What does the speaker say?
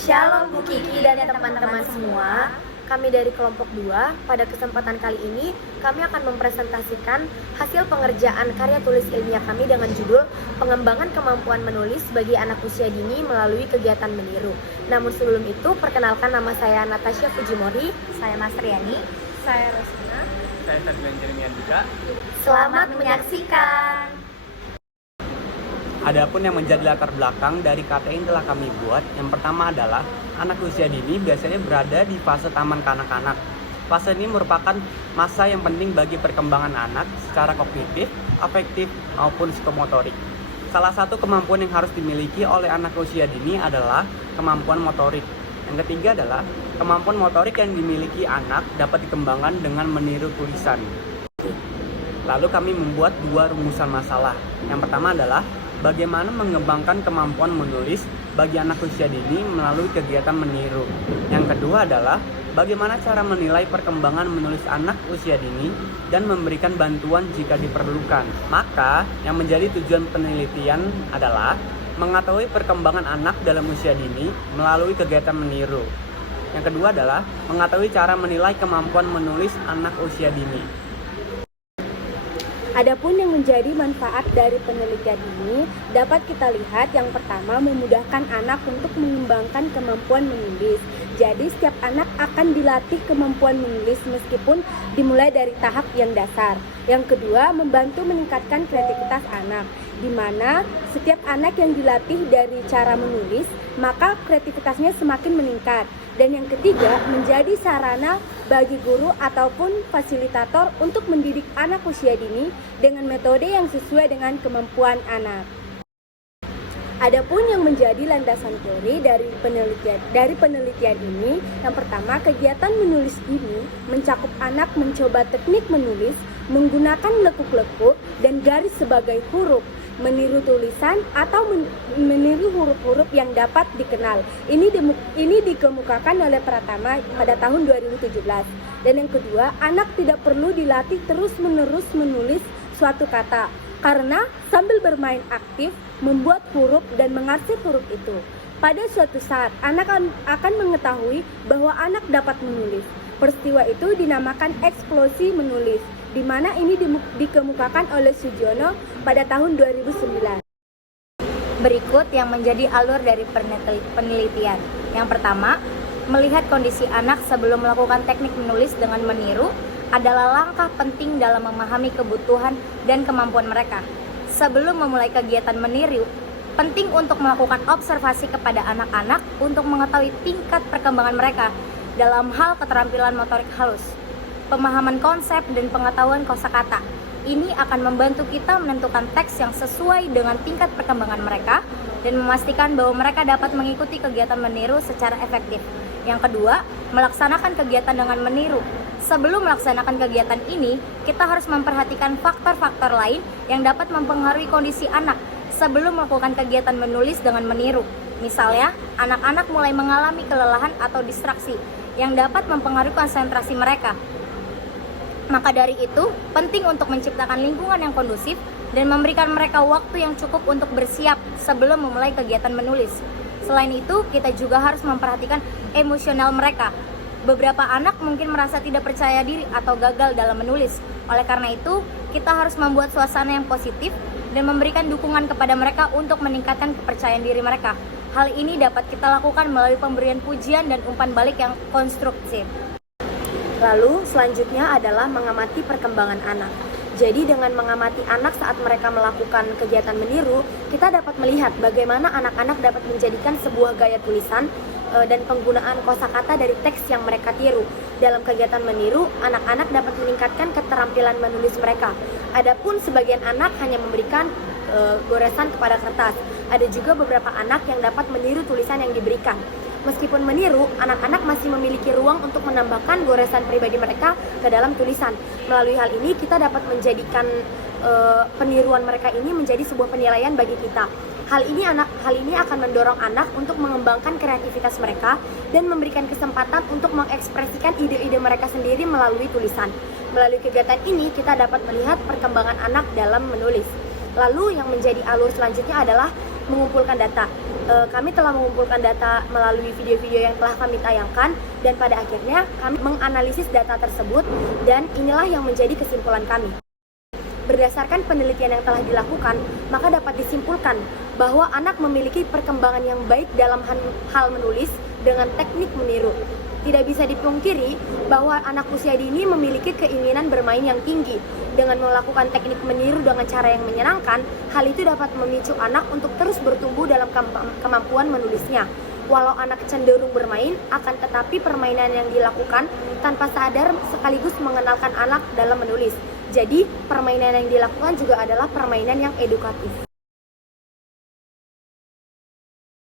Shalom Bu Kiki dan teman-teman semua. Kami dari kelompok 2, pada kesempatan kali ini kami akan mempresentasikan hasil pengerjaan karya tulis ilmiah kami dengan judul Pengembangan Kemampuan Menulis bagi Anak Usia Dini melalui Kegiatan Meniru. Namun sebelum itu, perkenalkan, nama saya Natasha Fujimori. Saya Mas Riani. Saya Rosina. Saya Ferdinand Jeremian juga. Selamat menyaksikan. Adapun yang menjadi latar belakang dari kata yang telah kami buat, yang pertama adalah anak usia dini biasanya berada di fase taman kanak-kanak. Fase ini merupakan masa yang penting bagi perkembangan anak secara kognitif, afektif, maupun psikomotorik. Salah satu kemampuan yang harus dimiliki oleh anak usia dini adalah kemampuan motorik. Yang ketiga adalah kemampuan motorik yang dimiliki anak dapat dikembangkan dengan meniru tulisan. Lalu kami membuat 2 rumusan masalah. Yang pertama adalah bagaimana mengembangkan kemampuan menulis bagi anak usia dini melalui kegiatan meniru. Yang kedua adalah bagaimana cara menilai perkembangan menulis anak usia dini dan memberikan bantuan jika diperlukan. Maka, yang menjadi tujuan penelitian adalah mengetahui perkembangan anak dalam usia dini melalui kegiatan meniru. Yang kedua adalah mengetahui cara menilai kemampuan menulis anak usia dini. Adapun yang menjadi manfaat dari penelitian ini dapat kita lihat, yang pertama memudahkan anak untuk mengembangkan kemampuan menulis. Jadi setiap anak akan dilatih kemampuan menulis meskipun dimulai dari tahap yang dasar. Yang kedua, membantu meningkatkan kreativitas anak, di mana setiap anak yang dilatih dari cara menulis, maka kreativitasnya semakin meningkat. Dan yang ketiga, menjadi sarana bagi guru ataupun fasilitator untuk mendidik anak usia dini dengan metode yang sesuai dengan kemampuan anak. Adapun yang menjadi landasan teori dari penelitian ini, yang pertama, kegiatan menulis ini mencakup anak mencoba teknik menulis menggunakan lekuk-lekuk dan garis sebagai huruf, meniru tulisan atau meniru huruf-huruf yang dapat dikenal. Ini dikemukakan oleh Pratama pada tahun 2017. Dan yang kedua, anak tidak perlu dilatih terus-menerus menulis suatu kata, karena sambil bermain aktif membuat huruf dan mengarsip huruf itu. Pada suatu saat, anak akan mengetahui bahwa anak dapat menulis. Peristiwa itu dinamakan eksplosi menulis, di mana ini dikemukakan oleh Sugiono pada tahun 2009. Berikut yang menjadi alur dari penelitian. Yang pertama, melihat kondisi anak sebelum melakukan teknik menulis dengan meniru adalah langkah penting dalam memahami kebutuhan dan kemampuan mereka. Sebelum memulai kegiatan meniru, penting untuk melakukan observasi kepada anak-anak untuk mengetahui tingkat perkembangan mereka dalam hal keterampilan motorik halus, pemahaman konsep, dan pengetahuan kosakata. Ini akan membantu kita menentukan teks yang sesuai dengan tingkat perkembangan mereka dan memastikan bahwa mereka dapat mengikuti kegiatan meniru secara efektif. Yang kedua, melaksanakan kegiatan dengan meniru. Sebelum melaksanakan kegiatan ini, kita harus memperhatikan faktor-faktor lain yang dapat mempengaruhi kondisi anak sebelum melakukan kegiatan menulis dengan meniru. Misalnya, anak-anak mulai mengalami kelelahan atau distraksi yang dapat mempengaruhi konsentrasi mereka. Maka dari itu, penting untuk menciptakan lingkungan yang kondusif dan memberikan mereka waktu yang cukup untuk bersiap sebelum memulai kegiatan menulis. Selain itu, kita juga harus memperhatikan emosional mereka. Beberapa anak mungkin merasa tidak percaya diri atau gagal dalam menulis. Oleh karena itu, kita harus membuat suasana yang positif dan memberikan dukungan kepada mereka untuk meningkatkan kepercayaan diri mereka. Hal ini dapat kita lakukan melalui pemberian pujian dan umpan balik yang konstruktif. Lalu selanjutnya adalah mengamati perkembangan anak. Jadi dengan mengamati anak saat mereka melakukan kegiatan meniru, kita dapat melihat bagaimana anak-anak dapat menjadikan sebuah gaya tulisan dan penggunaan kosakata dari teks yang mereka tiru. Dalam kegiatan meniru, anak-anak dapat meningkatkan keterampilan menulis mereka. Adapun sebagian anak hanya memberikan goresan kepada kertas. Ada juga beberapa anak yang dapat meniru tulisan yang diberikan. Meskipun meniru, anak-anak masih memiliki ruang untuk menambahkan goresan pribadi mereka ke dalam tulisan. Melalui hal ini, kita dapat menjadikan peniruan mereka ini menjadi sebuah penilaian bagi kita. Hal ini akan mendorong anak untuk mengembangkan kreativitas mereka dan memberikan kesempatan untuk mengekspresikan ide-ide mereka sendiri melalui tulisan. Melalui kegiatan ini, kita dapat melihat perkembangan anak dalam menulis. Lalu yang menjadi alur selanjutnya adalah mengumpulkan data. Kami telah mengumpulkan data melalui video-video yang telah kami tayangkan, dan pada akhirnya kami menganalisis data tersebut, dan inilah yang menjadi kesimpulan kami. Berdasarkan penelitian yang telah dilakukan, maka dapat disimpulkan bahwa anak memiliki perkembangan yang baik dalam hal menulis dengan teknik meniru. Tidak bisa dipungkiri bahwa anak usia dini memiliki keinginan bermain yang tinggi. Dengan melakukan teknik meniru dengan cara yang menyenangkan, hal itu dapat memicu anak untuk terus bertumbuh dalam kemampuan menulisnya. Walau anak cenderung bermain, akan tetapi permainan yang dilakukan tanpa sadar sekaligus mengenalkan anak dalam menulis. Jadi, permainan yang dilakukan juga adalah permainan yang edukatif.